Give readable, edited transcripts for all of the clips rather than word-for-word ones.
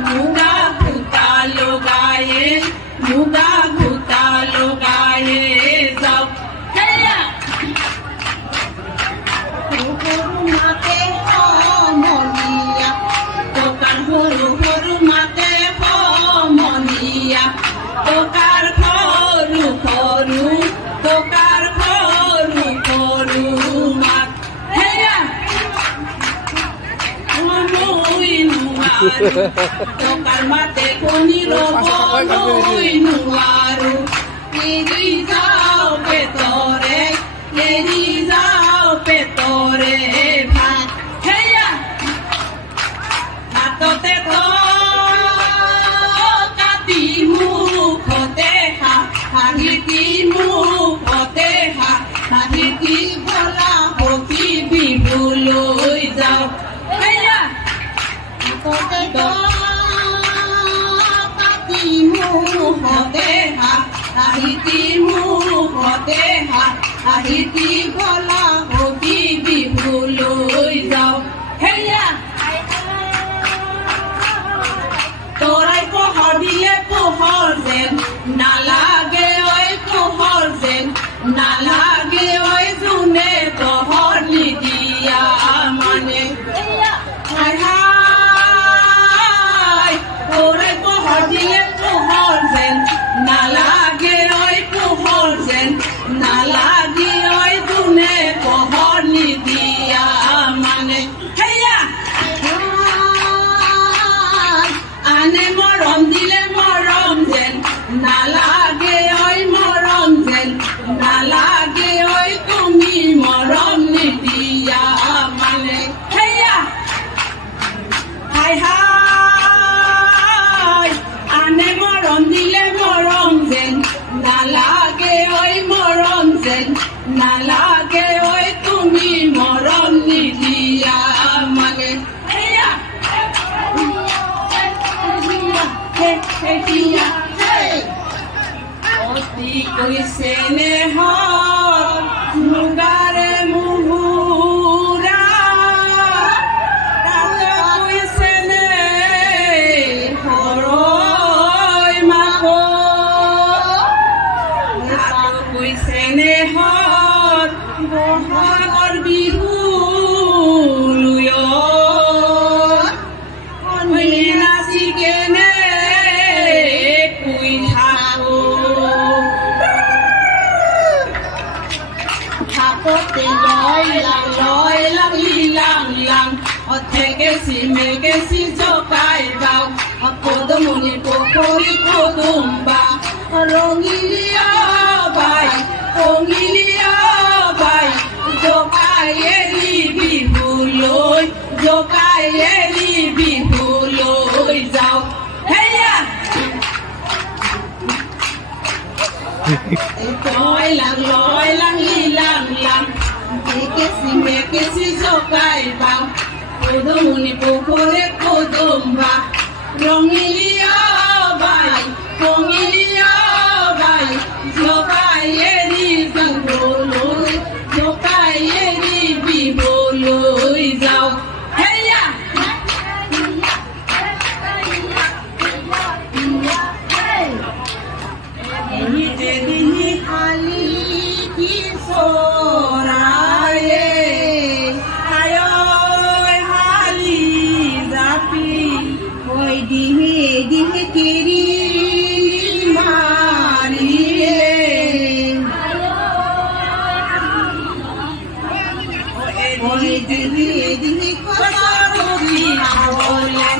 মুগা ভুতালো গায়ে মুগা ভুতালো গায়ে যাও হেয়া মাতে মনিয়া দোকান হরু হরু মাতে মনিয়া দোকার হরু হরু দোকার হরু হরু মাত হেয়া মুই নুয়ারু দোকার মাতে কোনি রব মুই নুয়ারু এরি যাও পেতরে এরি যাও পেতরে ভাত হেয়া হাততে তো কাটি মুখতে হাহিতি মুখতে হাহিতি ভলা হকি বিহুলৈ যাও হেয়া তোতে তো কাটি মুখতে হাহিতি মুখতে হাহিতি ভলা হকি বিহুলৈ যাও হেয়া তোরাই পোহর দিলে পোহর যেন নালাগে ওই পোহর যেন নালাগে ওই জুনে পোহর নিদিয়া মানে হায় হায় তোরাই পোহর দিলে পোহর যেন নালাগে ওই পোহর যেন নালাগে ওই জুনে পোহর নিদিয়া মানে হেয়া আনে মরম দিলে মরম যেন নালাগে ওই মরম যেন নালাগে ওই তুমি মরম নিদিয়া মানে হেয়া হায় হায় আনে মরম দিলে মরম যেন নালাগে ওই মরম যেন নালাগে ওই তুমি মরম নিদিয়া মানে হেয়া হেয়া অতি কৈছে নেহৰ মুগাৰে মুহুৰা তাতে কৈছে নে হৰৈ মাকো তাতে কৈছে নেহৰ বহাগৰ বিহু নাচি কেনে কুই থাকো থাকতে লয় লাং লিলাং লাং অথে গেছি মে গেছি জকাই বাও পদমণি পুখুৰী পদুম্বা ৰঙিলিয়া বাই জকাই এৰি বিহুলৈ জকাই এৰি বিহুলৈ যাও হেয়া লয় লাং লিলাং লাং মেকেছি জকাই বাও পদমণি পুখুৰী পদুম্বা ৰঙিলিয়া বাই জকাই এৰি জংঘললৈ জকাই এৰি বিহুলৈ যাও হেয়া যেদিনি খালি কিশোরায়ে আয় হালি জাপি ওই দিহে দিহে কেরি মারিয়ে ওই দিহে দিহে কসরতি বলে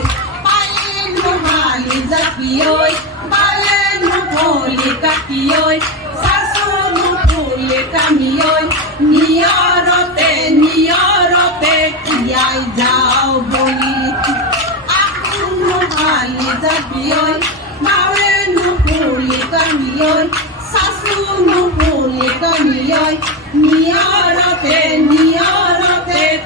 পায়ে নোহালি জাপিয়ই বালে নুভলি কাটিয়ই শাসনু ফুলে কামিয়ই নিয়ৰতে তিয়াই যাও বলি আকুন নোহালি জাপিয়ই বালে নুফুলি কামিয়ই শাশু নোহলি কামিয়ই নিয়ৰতে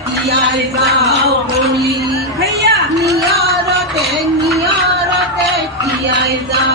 তিয়াই যাও বলি হেয়া নিয়ৰতে তিয়াই যাও